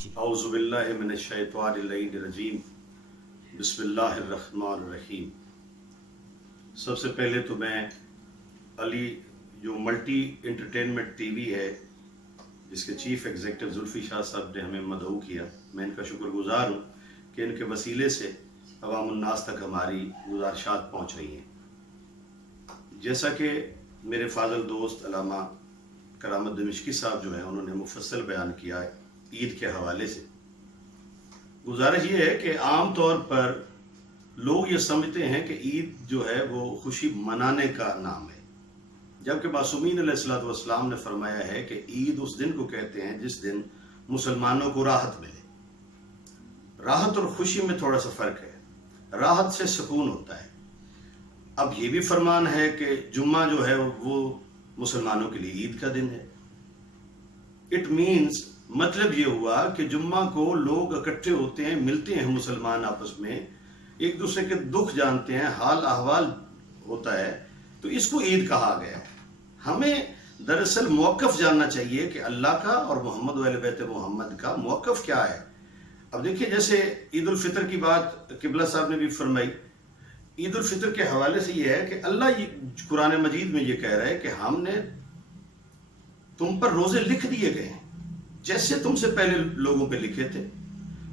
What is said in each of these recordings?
औज़ुबिल्लाहि मिनश्शैतानिर्रजीम बिस्मिल्लाहिर्रहमानिर्रहीम। सबसे पहले तो मैं अली जो मल्टी एंटरटेनमेंट टीवी है जिसके चीफ एग्जीक्यूटिव जुल्फी शाह साहब ने हमें मदऊ किया, मैं इनका शुक्रगुजार हूँ कि इनके वसीले से अवामुन्नास तक हमारी गुजारिशात पहुँच रही हैं। जैसा कि मेरे फाजल दोस्त अल्लामा करामत दमिश्की साहब जो है उन्होंने मुफस्सल बयान किया है ईद के हवाले से, गुजारिश ये है कि आम तौर पर लोग ये समझते हैं कि ईद जो है वो खुशी मनाने का नाम है, जबकि मासूमीन अलैहिस्सलातु वस्सलाम ने फरमाया है कि ईद उस दिन को कहते हैं जिस दिन मुसलमानों को राहत मिले। राहत और खुशी में थोड़ा सा फर्क है, राहत से सुकून होता है। अब ये भी फरमान है कि जुम्मा जो है वो मुसलमानों के लिए ईद का दिन है। इट मीन्स मतलब ये हुआ कि जुम्मा को लोग इकट्ठे होते हैं, मिलते हैं मुसलमान आपस में, एक दूसरे के दुख जानते हैं, हाल अहवाल होता है, तो इसको ईद कहा गया। हमें दरअसल मौक़िफ़ जानना चाहिए कि अल्लाह का और मोहम्मद व अहले बैत मोहम्मद का मौक़िफ़ क्या है। अब देखिए, जैसे ईद उल फितर की बात किबला साहब ने भी फरमाई, ईद उल फितर के हवाले से ये है कि अल्लाह कुरान मजीद में ये कह रहा है कि हमने तुम पर रोजे लिख दिए गए हैं जैसे तुमसे पहले लोगों पे लिखे थे,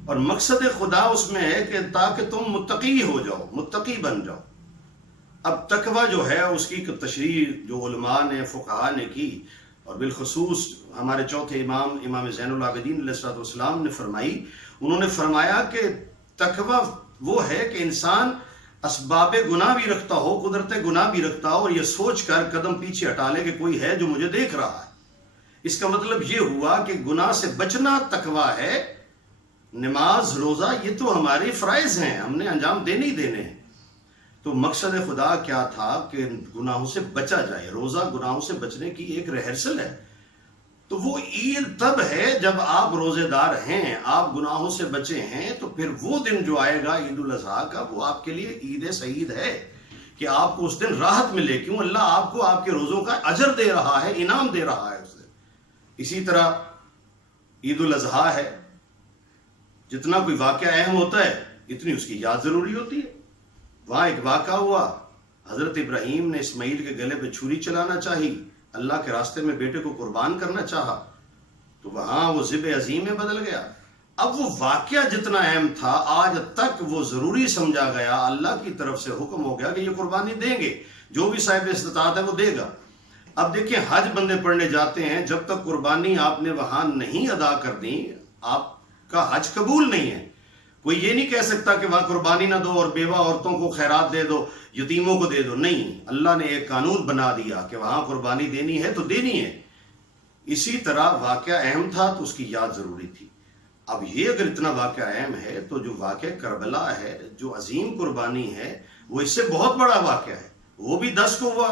और मकसद खुदा उसमें है कि ताकि तुम मुत्तकी हो जाओ, मुत्तकी बन जाओ। अब तकवा जो है उसकी तशरीह जो उलमा ने फुक़हा ने की, और बिलखुसूस हमारे चौथे इमाम इमाम ज़ैनुल आबिदीन अलैहिस्सलातु वस्सलाम ने फरमाई, उन्होंने फरमाया कि तकवा वो है कि इंसान असबाब गुनाह भी रखता हो, कुदरत गुनाह भी रखता हो, और ये सोच कर कदम पीछे हटा ले कि कोई है जो मुझे देख रहा है। इसका मतलब ये हुआ कि गुनाह से बचना तकवा है। नमाज रोजा ये तो हमारे फ़राइज़ हैं, हमने अंजाम देने ही देने हैं। तो मकसद खुदा क्या था कि गुनाहों से बचा जाए। रोजा गुनाहों से बचने की एक रिहर्सल है। तो वो ईद तब है जब आप रोजेदार हैं, आप गुनाहों से बचे हैं, तो फिर वो दिन जो आएगा ईद उल अज़हा का, वो आपके लिए ईद सईद है कि आपको उस दिन राहत मिले। क्यों? अल्लाह आपको आपके रोजों का अजर दे रहा है, इनाम दे रहा है उस दिन। इसी तरह ईद उल अज़हा है, जितना कोई वाक़या अहम होता है इतनी उसकी याद जरूरी होती है। वहां एक वाक़ा हुआ, हजरत इब्राहीम ने इस्माइल के गले पे छुरी चलाना चाही, अल्लाह के रास्ते में बेटे को कुर्बान करना चाहा, तो वहां वो ज़िब अज़ीम में बदल गया। अब वो वाक़या जितना अहम था आज तक वो जरूरी समझा गया, अल्लाह की तरफ से हुक्म हो गया कि ये कुर्बानी देंगे, जो भी साहिब इस्तिताअत है वो देगा। अब देखिए, हज बंदे पढ़ने जाते हैं, जब तक कुर्बानी आपने वहां नहीं अदा कर दी आपका हज कबूल नहीं है। कोई ये नहीं कह सकता कि वहां कुर्बानी ना दो और बेवा औरतों को खैरात दे दो, यतीमों को दे दो। नहीं, अल्लाह ने एक कानून बना दिया कि वहां कुर्बानी देनी है तो देनी है। इसी तरह वाक़या अहम था तो उसकी याद जरूरी थी। अब ये अगर इतना वाक़या अहम है तो जो वाक़या करबला है, जो अजीम कुर्बानी है, वो इससे बहुत बड़ा वाक़या है। वो भी 10 को हुआ,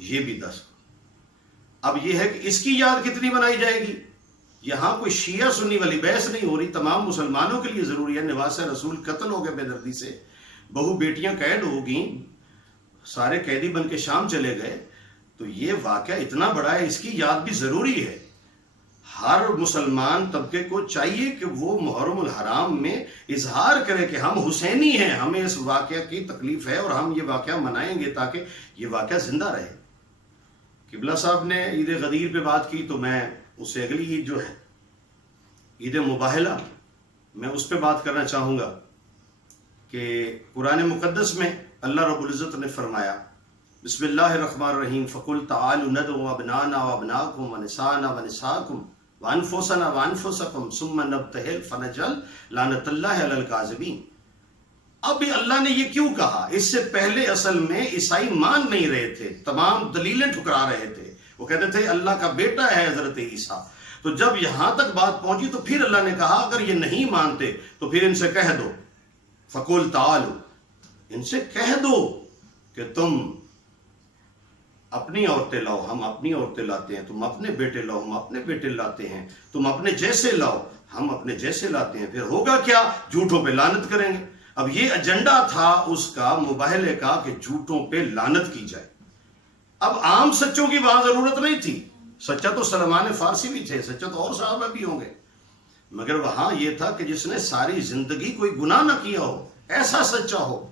ये भी 10 को। अब ये है कि इसकी याद कितनी बनाई जाएगी। यहां कोई शिया सुन्नी वाली बहस नहीं हो रही, तमाम मुसलमानों के लिए जरूरी है। नवासे रसूल कत्ल हो गए बेदर्दी से, बहु बेटियां कैद हो गई, सारे कैदी बन के शाम चले गए, तो ये वाक़या इतना बड़ा है, इसकी याद भी जरूरी है। हर मुसलमान तबके को चाहिए कि वो मुहर्रमुल हराम में इजहार करे कि हम हुसैनी हैं, हमें इस वाक़या की तकलीफ है और हम ये वाक़या मनाएंगे ताकि ये वाक़या जिंदा रहे। किबला साहब ने ईद गदीर पे बात की, तो मैं उससे अगली ईद जो है ईद मुबाहला, मैं उस पर बात करना चाहूँगा कि कुरान मुक़द्दस में अल्लाह रब्बुल इज़्ज़त ने फरमाया, बिस्मिल्लाहिर्रहमानिर्रहीम, फ़क़ुल तआलू नदउ अबनाना व अबनाकुम व निसाना व निसाकुम व अनफुसना व अनफुसकुम सुम्मा नब्तहिल फनजल लानतुल्लाहि अलल काज़िबीन। अब अल्लाह ने ये क्यों कहा? इससे पहले असल में ईसाई मान नहीं रहे थे, तमाम दलीलें ठुकरा रहे थे। वो कहते थे अल्लाह का बेटा है हजरत ईसा। तो जब यहां तक बात पहुंची तो फिर अल्लाह ने कहा अगर ये नहीं मानते तो फिर इनसे कह दो, फ़क़ुल तालू, इनसे कह दो कि तुम अपनी औरतें लाओ, हम अपनी औरतें लाते हैं, तुम अपने बेटे लाओ, हम अपने बेटे लाते हैं, तुम अपने जैसे लाओ, हम अपने जैसे लाते हैं। फिर होगा क्या? झूठों पे लानत करेंगे। अब ये एजेंडा था उसका मुबाहले का कि झूठों पे लानत की जाए। अब आम सच्चों की वहां जरूरत नहीं थी, सच्चा तो सलमान फारसी भी थे, सच्चा तो और साहबा भी होंगे। مگر وہاں یہ تھا کہ جس نے ساری زندگی کوئی گناہ نہ کیا ہو، ایسا سچا ہو۔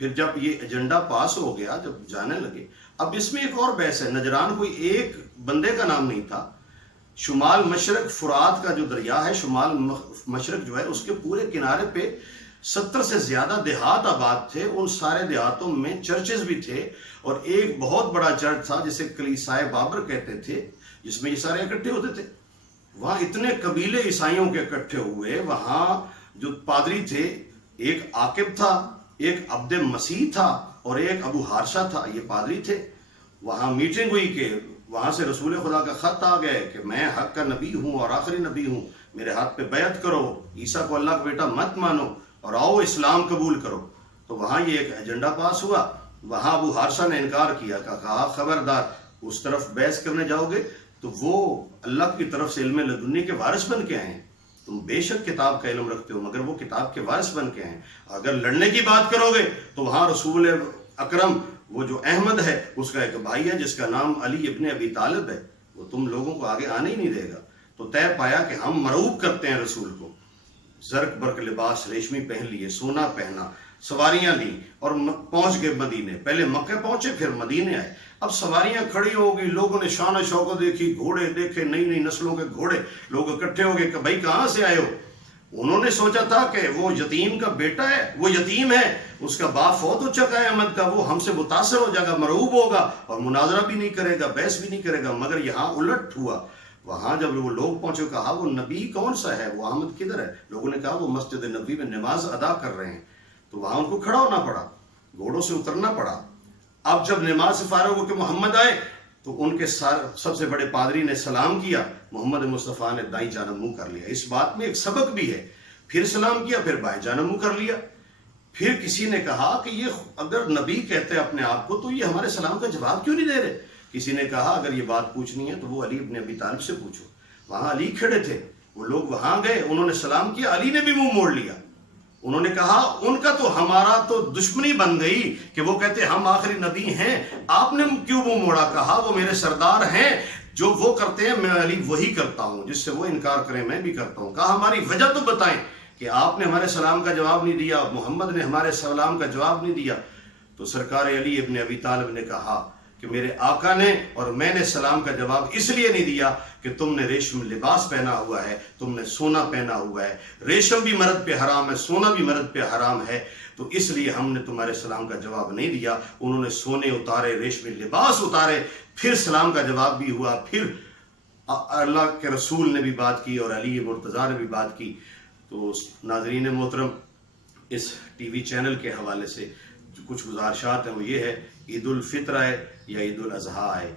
پھر جب یہ ایجنڈا پاس ہو گیا، جب جانے لگے، اب اس میں ایک اور بحث ہے، نجران کوئی ایک بندے کا نام نہیں تھا، شمال مشرق فرات کا جو دریا ہے، شمال مشرق جو ہے، اس کے پورے کنارے پہ 70 سے زیادہ دیہات آباد تھے، ان سارے دیہاتوں میں چرچز بھی تھے، اور ایک بہت بڑا چرچ تھا جسے کلیسائے بابر کہتے تھے، جس میں یہ سارے اکٹھے ہوتے تھے۔ وہاں اتنے قبیلے عیسائیوں کے اکٹھے ہوئے، وہاں جو پادری تھے، ایک عاقب تھا، ایک عبد مسیح تھا، اور ایک ابو حارثہ تھا، یہ پادری تھے۔ وہاں میٹنگ ہوئی کہ وہاں سے رسول خدا کا خط آ گئے کہ میں حق کا نبی ہوں اور آخری نبی ہوں، میرے ہاتھ پہ بیعت کرو، عیسیٰ کو اللہ کا بیٹا مت مانو اور آؤ اسلام قبول کرو۔ تو وہاں یہ ایک ایجنڈا پاس ہوا۔ وہاں ابو حارثہ نے انکار کیا، کہا خبردار، اس طرف بحث کرنے جاؤ گے تو وہ اللہ کی طرف سے علم لدنی کے وارث بن کے آئے ہیں، تم بے شک کتاب کا علم رکھتے ہو مگر وہ کتاب کے وارث بن کے ہیں۔ اگر لڑنے کی بات کرو گے تو وہاں رسول اکرم، وہ جو احمد ہے، اس کا ایک بھائی ہے جس کا نام علی ابن ابی طالب ہے، وہ تم لوگوں کو آگے آنے ہی نہیں دے گا۔ تو طے پایا کہ ہم مرعوب کرتے ہیں رسول کو۔ زرق برق لباس ریشمی پہن لیے، سونا پہنا، سواریاں لیں اور پہنچ گئے مدینے۔ پہلے مکہ پہنچے، پھر مدینے آئے۔ اب سواریاں کھڑی ہو گئی، لوگوں نے شان و شوکت دیکھی، گھوڑے دیکھے، نئی نئی نسلوں کے گھوڑے، لوگ اکٹھے ہو گئے کہ بھائی کہاں سے آئے ہو؟ انہوں نے سوچا تھا کہ وہ یتیم کا بیٹا ہے، وہ یتیم ہے، اس کا باپ فوت ہو چکا ہے احمد کا، وہ ہم سے متاثر ہو جائے گا، مرعوب ہوگا اور مناظرہ بھی نہیں کرے گا، بحث بھی نہیں کرے گا۔ مگر یہاں الٹ ہوا۔ وہاں جب وہ لوگ پہنچے، کہا وہ نبی کون سا ہے، وہ احمد کدھر ہے؟ لوگوں نے کہا وہ مسجد نبی میں نماز ادا کر رہے ہیں۔ تو وہاں ان کو کھڑا ہونا پڑا، گھوڑوں سے اترنا پڑا۔ اب جب نماز سے فارغ ہو کے محمد آئے تو ان کے سب سے بڑے پادری نے سلام کیا، محمد مصطفیٰ نے دائیں جانب منہ کر لیا۔ اس بات میں ایک سبق بھی ہے، پھر سلام کیا، پھر بائیں جانب منہ کر لیا۔ پھر کسی نے کہا کہ یہ اگر نبی کہتے اپنے آپ کو تو یہ ہمارے سلام کا جواب کیوں نہیں دے رہے؟ کسی نے کہا اگر یہ بات پوچھنی ہے تو وہ علی ابن ابی طالب سے پوچھو۔ وہاں علی کھڑے تھے، وہ لوگ وہاں گئے، انہوں نے سلام کیا، علی نے بھی منہ موڑ لیا۔ انہوں نے کہا ان کا تو ہمارا تو دشمنی بن گئی کہ وہ کہتے ہم آخری نبی ہیں، آپ نے کیوں منہ موڑا؟ کہا وہ میرے سردار ہیں، جو وہ کرتے ہیں میں علی وہی کرتا ہوں، جس سے وہ انکار کریں میں بھی کرتا ہوں۔ کہا ہماری وجہ تو بتائیں کہ آپ نے ہمارے سلام کا جواب نہیں دیا، محمد نے ہمارے سلام کا جواب نہیں دیا۔ تو سرکار علی ابن ابی طالب نے کہا کہ میرے آقا نے اور میں نے سلام کا جواب اس لیے نہیں دیا کہ تم نے ریشم لباس پہنا ہوا ہے، تم نے سونا پہنا ہوا ہے، ریشم بھی مرد پہ حرام ہے، سونا بھی مرد پہ حرام ہے، تو اس لیے ہم نے تمہارے سلام کا جواب نہیں دیا۔ انہوں نے سونے اتارے، ریشمی لباس اتارے، پھر سلام کا جواب بھی ہوا، پھر اللہ کے رسول نے بھی بات کی اور علی مرتضیٰ نے بھی بات کی۔ تو ناظرین محترم، اس ٹی وی چینل کے حوالے سے جو کچھ گزارشات ہیں وہ یہ ہے، عید الفطر آئے یا عید الاضحیٰ آئے،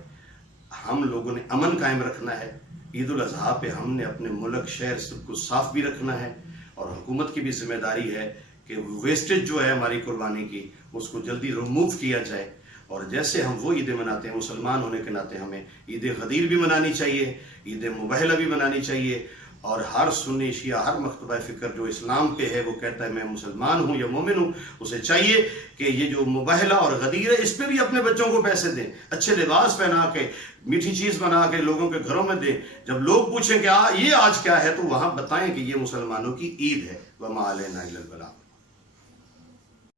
ہم لوگوں نے امن قائم رکھنا ہے۔ عید الاضحیٰ پہ ہم نے اپنے ملک شہر سب کو صاف بھی رکھنا ہے، اور حکومت کی بھی ذمہ داری ہے کہ ویسٹیج جو ہے ہماری قربانی کی اس کو جلدی ریموو کیا جائے۔ اور جیسے ہم وہ عیدیں مناتے ہیں، مسلمان ہونے کے ناطے ہمیں عید غدیر بھی منانی چاہیے، عید مبہلہ بھی منانی چاہیے، اور ہر سنی شیعہ، ہر مکتبہ فکر جو اسلام پہ ہے وہ کہتا ہے میں مسلمان ہوں یا مومن ہوں، اسے چاہیے کہ یہ جو مبہلہ اور غدیر ہے اس پہ بھی اپنے بچوں کو پیسے دیں، اچھے لباس پہنا کے، میٹھی چیز بنا کے لوگوں کے گھروں میں دیں۔ جب لوگ پوچھیں کہ یہ آج کیا ہے تو وہاں بتائیں کہ یہ مسلمانوں کی عید ہے۔ وما علینا الا البلاغ۔